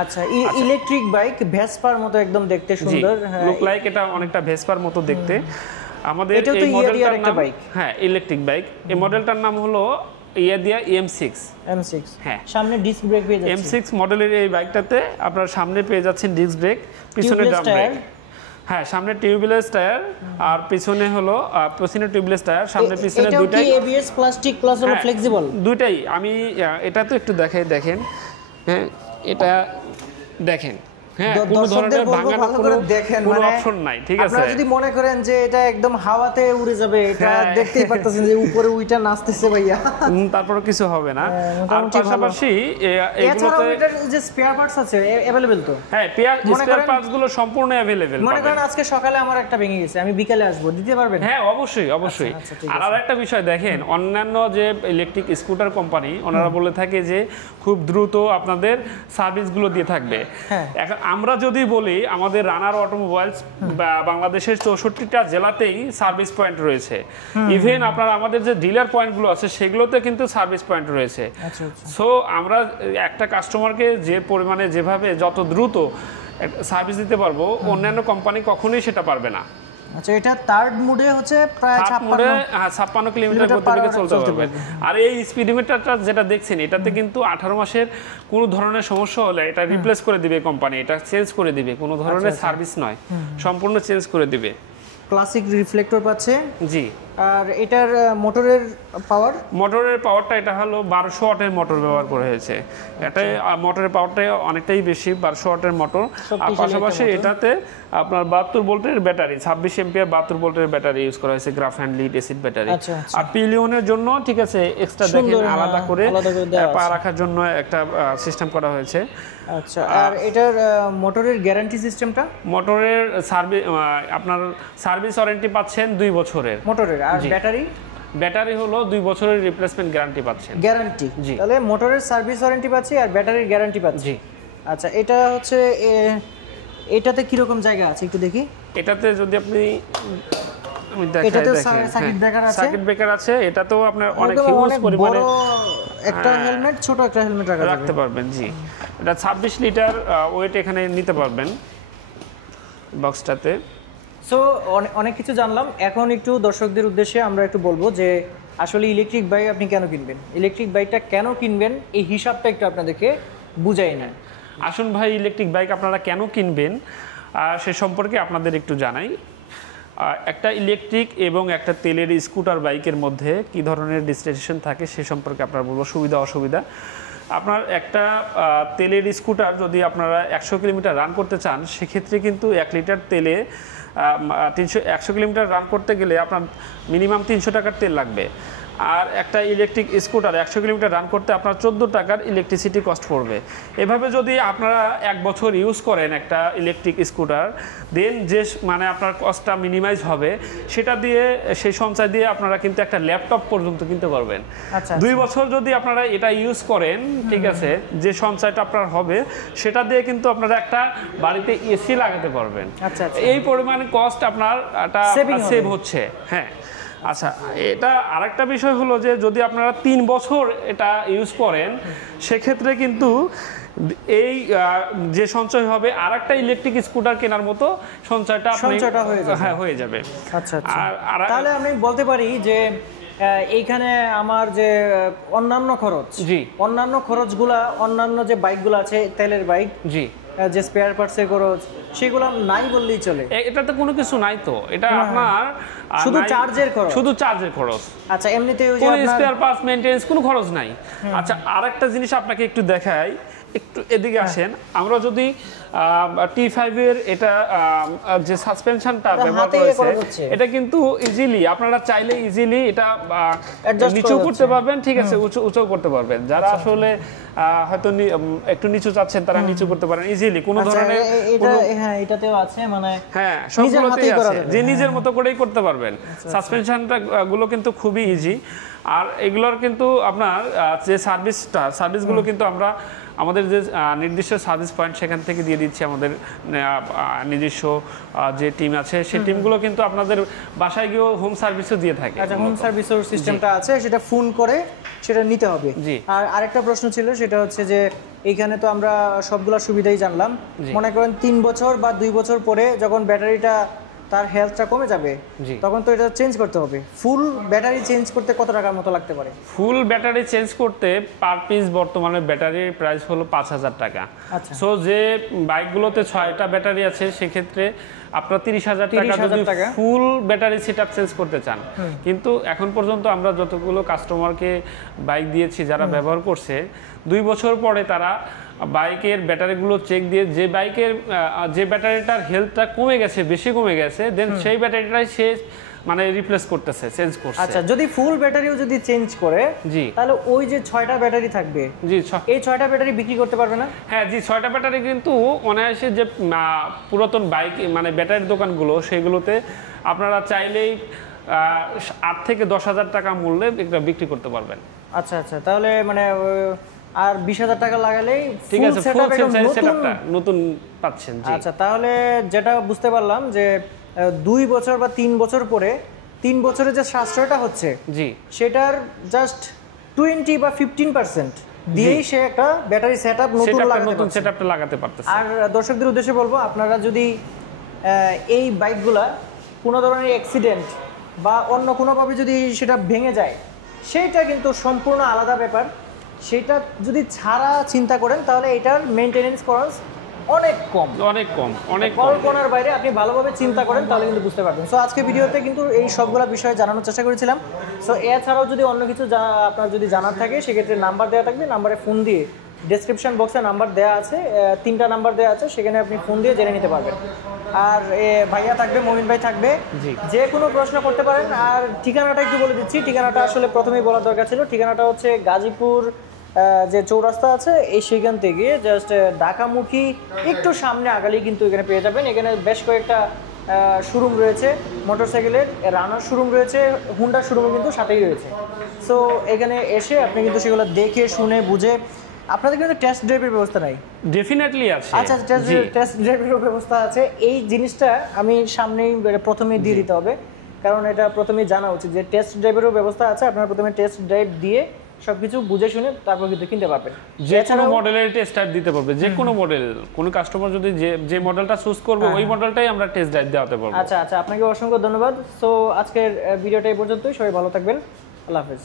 আচ্ছা, electric bike ভেসপার মতো একদম দেখতে সুন্দর, লুক লাইক এটা অনেকটা ভেসপার মতো দেখতে। আমাদের এটা তো এই মডেলটার একটা নাম, বাইক, হ্যাঁ ইলেকট্রিক বাইক। এই মডেলটার নাম হলো ইয়াদিয়া M6। হ্যাঁ, সামনে ডিস্ক ব্রেক পেয়ে যাচ্ছেন। M6 মডেলের এই বাইকটাতে আপনার সামনে পেয়ে যাচ্ছেন ডিস্ক ব্রেক, পিছনে ড্রাম ব্রেক। হ্যাঁ, সামনে টিউবলেস টায়ার আর পিছনে হলো পিছনে টিউবলেস টায়ার, সামনে পিছনে দুটাই ABS প্লাস্টিক প্লাস হলো ফ্লেক্সিবল দুটাই। আমি এটা তো একটু দেখাই, দেখেন। হ্যাঁ, এটা দেখেন, হ্যাঁ কোনো ধরনের ভাঙানো কোনো অপশন নাই, ঠিক আছে? আপনারা যদি মনে করেন যে এটা একদম হাওয়াতে উড়ে যাবে, এটা দেখতেই পারতেছেন যে উপরে উইটা নাচতেছে ভাইয়া, তারপরে কিছু হবে না। আর পাশাপাশি এগুলোতে এটার যে স্পেয়ার পার্টস আছে अवेलेबल তো? হ্যাঁ, স্পেয়ার পার্টস গুলো সম্পূর্ণ अवेलेबल। মনে করেন আজকে সকালে আমার একটা ভেঙে গেছে, আমি বিকালে আসবো, দিতে পারবেন? হ্যাঁ, অবশ্যই অবশ্যই। আর আরেকটা বিষয় দেখেন, অন্যান্য যে ইলেকট্রিক স্কুটার কোম্পানি ওনারা বলে থাকে যে খুব দ্রুত আপনাদের সার্ভিসগুলো দিয়ে থাকবে। এখন আমরা যদি বলি আমাদের রানার অটোমোবাইলস বাংলাদেশের 64টা জেলাতেই সার্ভিস পয়েন্ট রয়েছে। ইভেন আপনার আমাদের যে ডিলার পয়েন্টগুলো আছে সেগুলোতে কিন্তু সার্ভিস পয়েন্ট রয়েছে। সো আমরা একটা কাস্টমারকে যে পরিমাণে যেভাবে যত দ্রুত সার্ভিস দিতে পারবো, অন্যান্য কোম্পানি কখনোই সেটা পারবে না। আচ্ছা, এটা থার্ড মুডে হচ্ছে প্রায় 56 কিলোমিটার গতিবেগে চলতে পারবে। আর এই স্পিডোমিটারটা যেটা দেখছেন, এটাতে কিন্তু 18 মাসের কোনো ধরনের সমস্যা হলে এটা রিপ্লেস করে দিবে কোম্পানি, এটা চেঞ্জ করে দিবে, কোনো ধরনের সার্ভিস নয়, সম্পূর্ণ চেঞ্জ করে দিবে। ক্লাসিক রিফ্লেক্টর পাচ্ছে। জি। আর এটার মোটরের পাওয়ারটা এটা হলো 1200 ওয়াটের মোটর ব্যবহার করা হয়েছে। এটা মোটরের পাওয়ারটা অনেকটাই বেশি, 1200 ওয়াটের মোটর। আর পাশাপাশি এটাতে আপনার 72 ভোল্টের ব্যাটারি, 26 এম্পিয়ার 72 ভোল্টের ব্যাটারি ইউজ করা হয়েছে, গ্রাফাইন লিড অ্যাসিড ব্যাটারি। আর পিলিয়নের জন্য ঠিক আছে এক্সট্রা দেখেন আলাদা করে পা রাখার জন্য একটা সিস্টেম করা হয়েছে। আচ্ছা, আর এটার মোটরের গ্যারান্টি সিস্টেমটা? মোটরের আপনার সার্ভিস ওয়ারেন্টি পাচ্ছেন 2 বছরের মোটরের। আর ব্যাটারি হলো 2 বছরের রিপ্লেসমেন্ট গ্যারান্টি পাচ্ছেন। গ্যারান্টি, তাহলে মোটরের সার্ভিস ওয়ারেন্টি পাচ্ছি আর ব্যাটারির গ্যারান্টি পাচ্ছি। জি। আচ্ছা, এটা হচ্ছে এটাতে কি রকম জায়গা আছে একটু দেখি। এটাতে যদি আপনি এটাতে সার্কিট ব্রেকার আছে। সার্কিট ব্রেকার আছে। এটাতেও আপনার অনেক হিউজ পরিমাণে একটা হেলমেট, ছোট একটা হেলমেট রাখতে পারবেন। জি, এটা 26 লিটার ওয়েট এখানে নিতে পারবেন বক্সটাতে। সো অনেক কিছু জানলাম। এখন একটু দর্শকদের উদ্দেশ্যে আমরা একটু বলবো যে আসলে ইলেকট্রিক বাইক আপনি কেন কিনবেন, ইলেকট্রিক বাইকটা কেন কিনবেন, এই হিসাবটা একটু আপনাদেরকে বুঝাই নেন। আসুন ভাই, ইলেকট্রিক বাইক আপনারা কেন কিনবেন সে সম্পর্কে আপনাদের একটু জানাই। একটা ইলেকট্রিক এবং একটা তেলের স্কুটার বাইকের মধ্যে কি ধরনের ডিস্টিংশন থাকে সে সম্পর্কে আপনারা বলবো, সুবিধা অসুবিধা। আপনার একটা তেলের স্কুটার যদি আপনারা 100 কিলোমিটার রান করতে চান, সেক্ষেত্রে কিন্তু 1 লিটার তেলে 100 কিলোমিটার রান করতে গেলে আপনার মিনিমাম 300 টাকার তেল লাগবে। আর একটা ইলেকট্রিক স্কুটার 100 কিলোমিটার রান করতে আপনার 14 টাকার ইলেকট্রিসিটি কস্ট পড়বে। এভাবে যদি আপনারা 1 বছর ইউজ করেন একটা ইলেকট্রিক স্কুটার, দেন যে মানে আপনার কস্টটা মিনিমাইজ হবে, সেটা দিয়ে সেই সঞ্চয় দিয়ে আপনারা কিন্তু একটা ল্যাপটপ পর্যন্ত কিনতে পারবেন। 2 বছর যদি আপনারা এটা ইউজ করেন, ঠিক আছে, যে সঞ্চয়টা আপনার হবে সেটা দিয়ে কিন্তু আপনারা একটা বাড়িতে এসি লাগাতে পারবেন। এই পরিমাণে কস্ট আপনার সেভ হচ্ছে। হ্যাঁ, আচ্ছা, এটা আরেকটা বিষয় হলো যে যদি আপনারা 3 বছর এটা ইউজ করেন, সেক্ষেত্রে কিন্তু এই যে সঞ্চয় হবে আরেকটা ইলেকট্রিক স্কুটার কেনার মতো সঞ্চয়টা হয়ে যাবে। আচ্ছা, তাহলে আমি বলতে পারি যে এইখানে আমার যে অন্যান্য খরচগুলা, অন্যান্য যে বাইকগুলো আছে তেলের বাইক, যে স্পেয়ার পার্টসের খরচ, সেগুলো নাই বললেই চলে। এটাতে কোনো কিছু নাই তো, এটা আপনার শুধু চার্জের খরচ। আচ্ছা, এমনিতে কোনো স্পেয়ার পার্টস মেইনটেনেন্স কোনো খরচ নাই। আচ্ছা, আরেকটা জিনিস আপনাকে একটু দেখাই, একটু এদিকে আসেন। আমরা যদি T5 এর এটা যে সাসপেনশনটা ব্যবহার করেছে, এটা কিন্তু ইজিলি আপনারা চাইলে ইজিলি এটা নিচু করতে পারবেন, ঠিক আছে, উঁচু করতে পারবেন। যারা আসলে হয়তো একটু নিচু চাচ্ছেন তারা নিচু করতে পারেন ইজিলি, কোনো ধরনের এটাতেও আছে, মানে হ্যাঁ সবগুলোতেই আছে যে নিজের মতো করেই করতে পারবেন। সাসপেনশনটা গুলো কিন্তু খুবই ইজি। আর এগুলোর কিন্তু আপনার যে সার্ভিসগুলো কিন্তু আমরা আমাদের যে নির্দিষ্ট সার্ভিস পয়েন্ট সেখান থেকে দিয়ে দিচ্ছি, আমাদের নিজস্ব যে টিম আছে সেই টিমগুলো কিন্তু আপনাদের বাসায় গিয়েও হোম সার্ভিসও দিয়ে থাকে। আচ্ছা, হোম সার্ভিসের সিস্টেমটা আছে, সেটা ফোন করে সেটা নিতে হবে। আর আরেকটা প্রশ্ন ছিল, সেটা হচ্ছে যে এইখানে তো আমরা সবগুলো সুবিধাই জানলাম, মনে করেন 3 বছর বা 2 বছর পরে যখন ব্যাটারিটা তার হেলথটা কমে যাবে তখন তো এটা চেঞ্জ করতে হবে। ফুল ব্যাটারি চেঞ্জ করতে কত টাকার মতো লাগতে পারে? ফুল ব্যাটারি চেঞ্জ করতে পার পিস বর্তমানে ব্যাটারির প্রাইস হলো 5000 টাকা। সো যে বাইকগুলোতে 6টা ব্যাটারি আছে সেক্ষেত্রে আপনার 30,000 টাকা যদি ফুল ব্যাটারি সেটআপ চেঞ্জ করতে চান। কিন্তু এখন পর্যন্ত আমরা যতগুলো কাস্টমারকে বাইক দিয়েছি যারা ব্যবহার করছে, 2 বছর পরে তারা বাইকের ব্যাটারিগুলো চেক দিয়ে যে ব্যাটারিটার হেলথটা কমে গেছে, বেশি কমে গেছে, দেন সেই ব্যাটারিটাই সে মানে রিপ্লেস করতেছে, চেঞ্জ করছে। আচ্ছা, যদি ফুল ব্যাটারিও যদি চেঞ্জ করে তাহলে ওই যে 6টা ব্যাটারি থাকবে, এই 6টা ব্যাটারি বিক্রি করতে পারবে না? হ্যাঁ জি, 6টা ব্যাটারি কিন্তু অনায়াসে যে পুরাতন বাইক মানে ব্যাটারির দোকানগুলো সেগুলোতে আপনারা চাইলেই 8 থেকে 10,000 টাকা মূল্যে এটা বিক্রি করতে পারবেন। আচ্ছা আচ্ছা, তাহলে মানে আর 20,000 টাকা লাগালেই ঠিক আছে, ফুল সেটআপটা নতুন পাচ্ছেন। আচ্ছা, তাহলে যেটা বুঝতে পারলাম যে 2 বছর বা 3 বছর পরে 3 বছরের যে সাশ্রয়টা হচ্ছে সেটার জাস্ট 20 বা 15% দিয়েই সে একটা ব্যাটারি সেটআপ নতুন সেটআপটা লাগাতে পারতেছে। আর দর্শকদের উদ্দেশ্যে বলবো, আপনারা যদি এই বাইকগুলা কোনো ধরনের অ্যাক্সিডেন্ট বা অন্য কোনোভাবে যদি সেটা ভেঙে যায়, সেইটা কিন্তু সম্পূর্ণ আলাদা ব্যাপার। সেটা যদি ছাড়া চিন্তা করেন তাহলে এটার মেইনটেনেন্স খরচ অনেক কম। কল্পনার বাইরে। আপনি ভালোভাবে চিন্তা করেন তাহলে কিন্তু বুঝতে পারবেন। সো আজকে ভিডিওতে কিন্তু এই সবগুলা বিষয়ে জানানোর চেষ্টা করেছিলাম। সো এছাড়াও যদি অন্য কিছু আপনার যদি জানার থাকে সেক্ষেত্রে নাম্বার দেওয়া থাকবে, নাম্বারে ফোন দিয়ে, ডেসক্রিপশন বক্সে নাম্বার দেওয়া আছে, 3টা নাম্বার দেওয়া আছে, সেখানে আপনি ফোন দিয়ে জেনে নিতে পারবেন। আর ভাইয়া থাকবে, মমিন ভাই থাকবে, যে কোনো প্রশ্ন করতে পারেন। আর ঠিকানাটা একটু বলে দিচ্ছি, ঠিকানাটা আসলে প্রথমেই বলার দরকার ছিল। ঠিকানাটা হচ্ছে গাজীপুর যে চৌরাস্তা আছে সেখান থেকে জাস্ট ঢাকামুখী একটু সামনে আগালেই কিন্তু এখানে পেয়ে যাবেন। এখানে বেশ কয়েকটা শোরুম রয়েছে, মোটরসাইকেলের রানার শোরুম রয়েছে, হুন্ডা শোরুমও কিন্তু সাথেই রয়েছে। সো এখানে এসে আপনি কিন্তু সেগুলো দেখে শুনে বুঝে, আপনাদের কিন্তু টেস্ট ড্রাইভের ব্যবস্থা নাই? ডেফিনেটলি আছে। আচ্ছা, টেস্ট ড্রাইভের ব্যবস্থা আছে। এই জিনিসটা আমি সামনেই প্রথমেই দিয়ে দিতে হবে, কারণ এটা প্রথমেই জানা উচিত যে টেস্ট ড্রাইভেরও ব্যবস্থা আছে। আপনারা প্রথমে টেস্ট ড্রাইভ দিয়ে সবকিছু বুঝে শুনে তারপর কিন্তু কিনতে পারবেন। যে কোনো মডেলের টেস্ট ড্রাইভ দিতে পারবে, যে কোনো মডেল। কোন কাস্টমার যদি যে মডেলটা চুজ করবে ওই মডেলটাই আমরা টেস্ট ড্রাইভ দেওয়াতে পারবো। আচ্ছা আচ্ছা, আপনাকে অসংখ্য ধন্যবাদ। সো আজকের ভিডিওটা এই পর্যন্তই। সবাই ভালো থাকবেন। আল্লাহ হাফেজ।